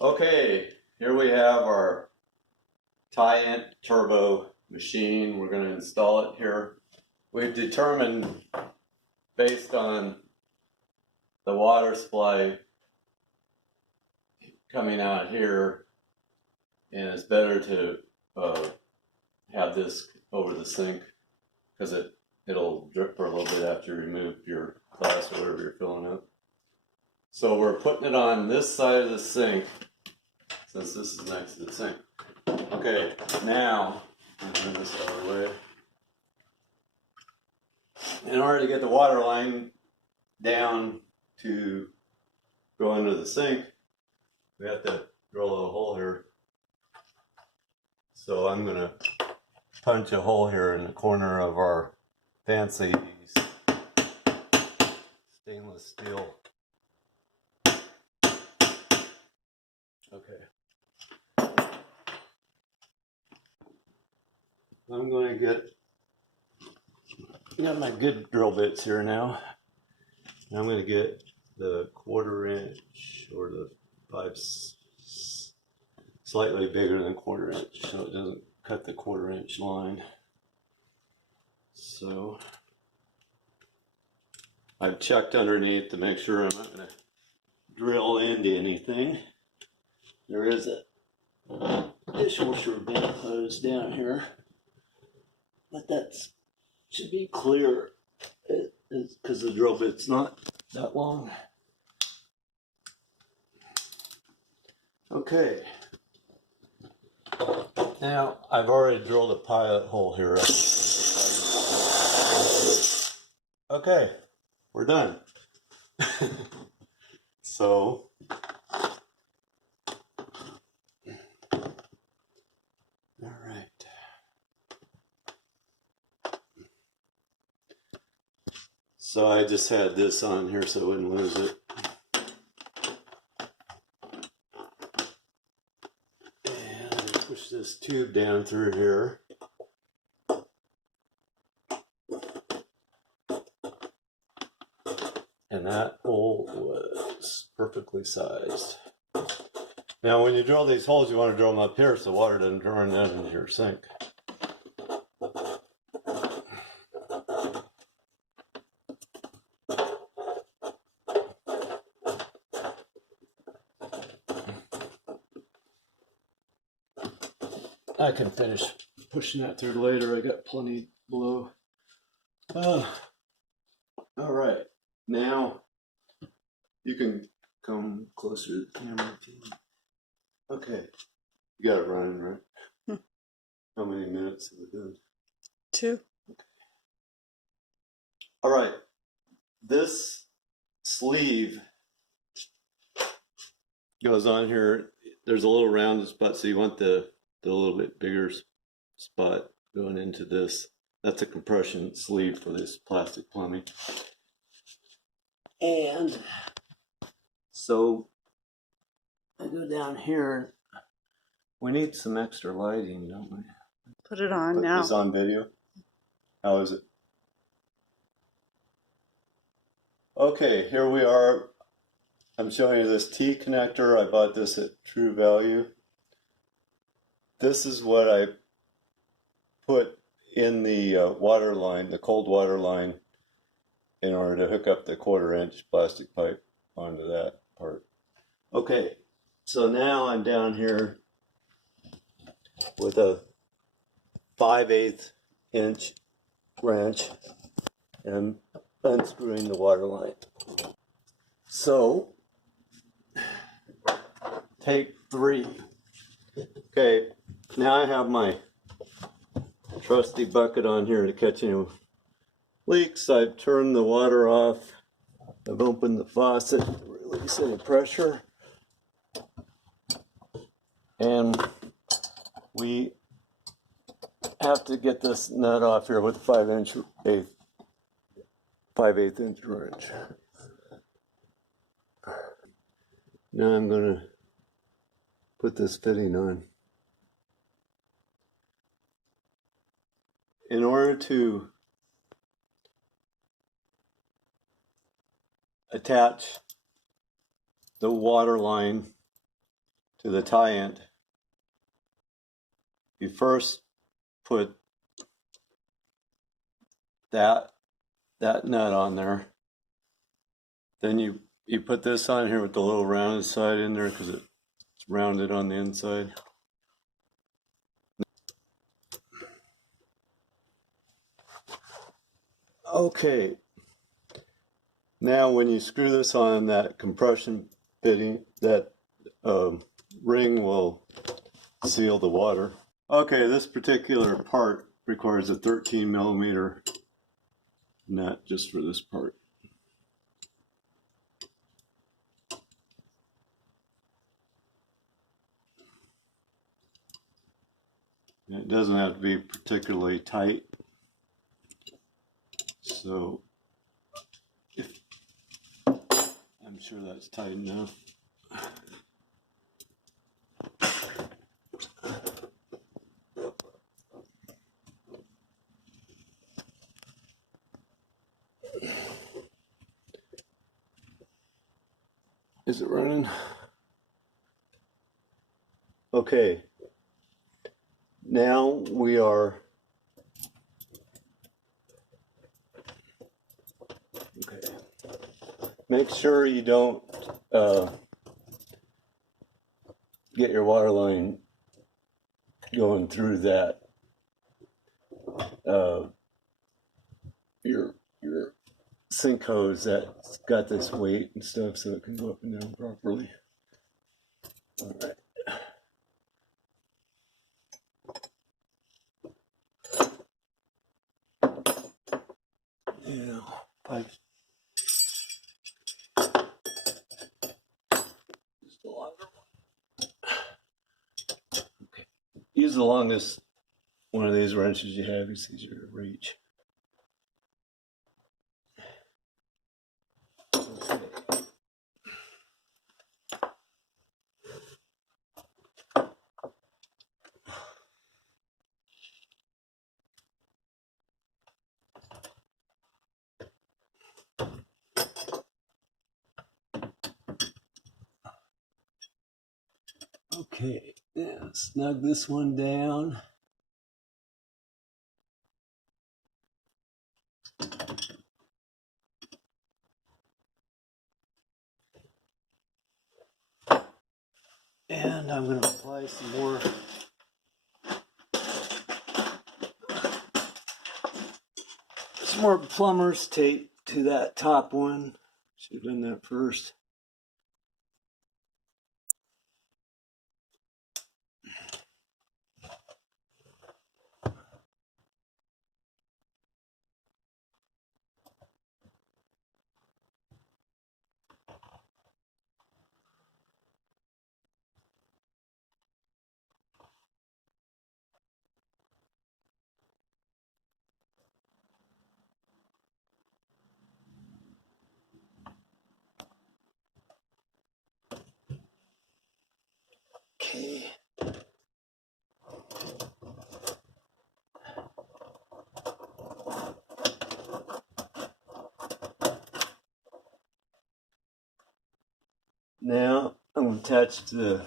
Okay, here we have our Tyent turbo machine. We're going to install it here. We've determined, based on the water supply coming out here, and it's better to have this over the sink because it'll drip for a little bit after you remove your glass or whatever you're filling up. So we're putting it on this side of the sink, since this is next to the sink. Okay, now, I'm going to turn this out of the way. In order to get the water line down to go into the sink, we have to drill a hole here. So I'm going to punch a hole here in the corner of our fancy stainless steel. Okay. I'm going to got my good drill bits here now. And I'm going to get the 1/4 inch or the slightly bigger than 1/4 inch, so it doesn't cut the 1/4 inch line. So I've checked underneath to make sure I'm not going to drill into anything. There is a dishwasher bit hose down here, but that should be clear because the drill bit's not that long. Okay. Now I've already drilled a pilot hole here. Okay, we're done. So all right. So I just had this on here so I wouldn't lose it. And I push this tube down through here. And that hole was perfectly sized. Now when you drill these holes, you want to drill them up here so water doesn't run down into your sink. I can finish pushing that through later. I got plenty below. All right, now you can come closer to the camera. Okay, you got it running, right? How many minutes have we done? 2. Okay. All right, this sleeve goes on here. There's a little rounded spot, so you want the little bit bigger spot going into this. That's a compression sleeve for this plastic plumbing. And so I go down here. We need some extra lighting, don't we? Put it on Put now. this on video. How is it? Okay, here we are. I'm showing you this T connector. I bought this at True Value. This is what I put in the water line, the cold water line, in order to hook up the 1/4 inch plastic pipe onto that part. Okay, so now I'm down here with a 5/8 inch wrench and unscrewing the water line. So, take 3. Okay, now I have my trusty bucket on here to catch any leaks. I've turned the water off. I've opened the faucet to release any pressure. And we have to get this nut off here with a 5/8 inch wrench. Now I'm going to put this fitting on. In order to attach the water line to the Tyent, you first put that nut on there. Then you put this on here with the little rounded side in there because it's rounded on the inside. Okay. Now when you screw this on, that compression fitting, that ring will seal the water. Okay, this particular part requires a 13 millimeter nut just for this part. And it doesn't have to be particularly tight. So I'm sure that's tight enough. Is it running? Okay. Now we are okay. Make sure you don't get your water line going through that your sink hose that's got this weight and stuff, so it can go up and down properly. All right. Yeah, pipes. Just a longer one. Okay. Use the longest one of these wrenches you have. It's easier to reach. Okay. Okay, now snug this one down. And I'm going to apply some more plumber's tape to that top one. Should have done that first. Okay. Now I'm going to attach the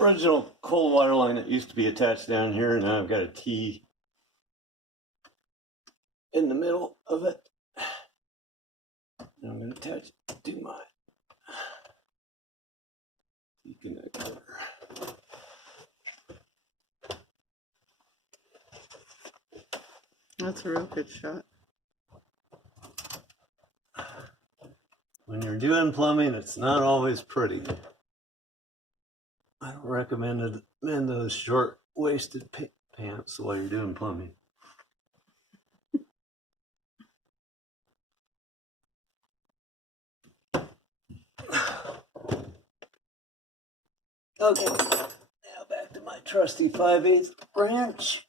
original cold water line that used to be attached down here, and now I've got a T in the middle of it. And I'm going to attach it to my T connector. That's a real good shot. When you're doing plumbing, it's not always pretty. I don't recommend those short-waisted pants while you're doing plumbing. Okay, now back to my trusty 5/8 wrench.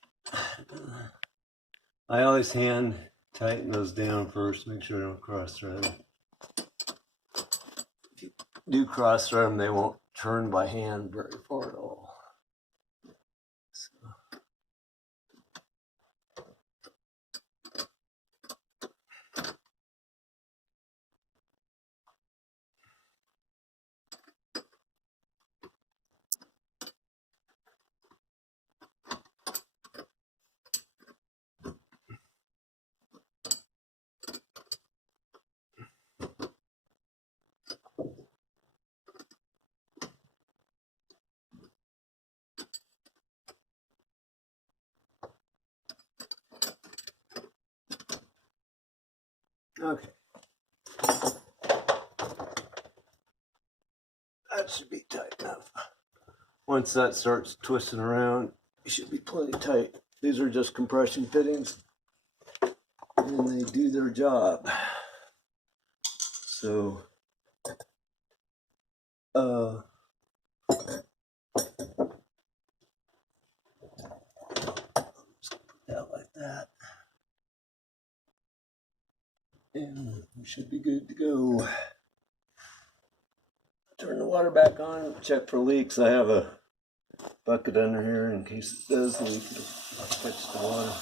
I always hand tighten those down first, make sure I don't cross thread them. If you do cross thread them, they won't turn by hand very far at all. So. should be tight enough. Once that starts twisting around, it should be plenty tight. These are just compression fittings, and they do their job. So, just put that like that. And we should be good to go. Turn the water back on, check for leaks. I have a bucket under here in case it does leak. It'll catch the water.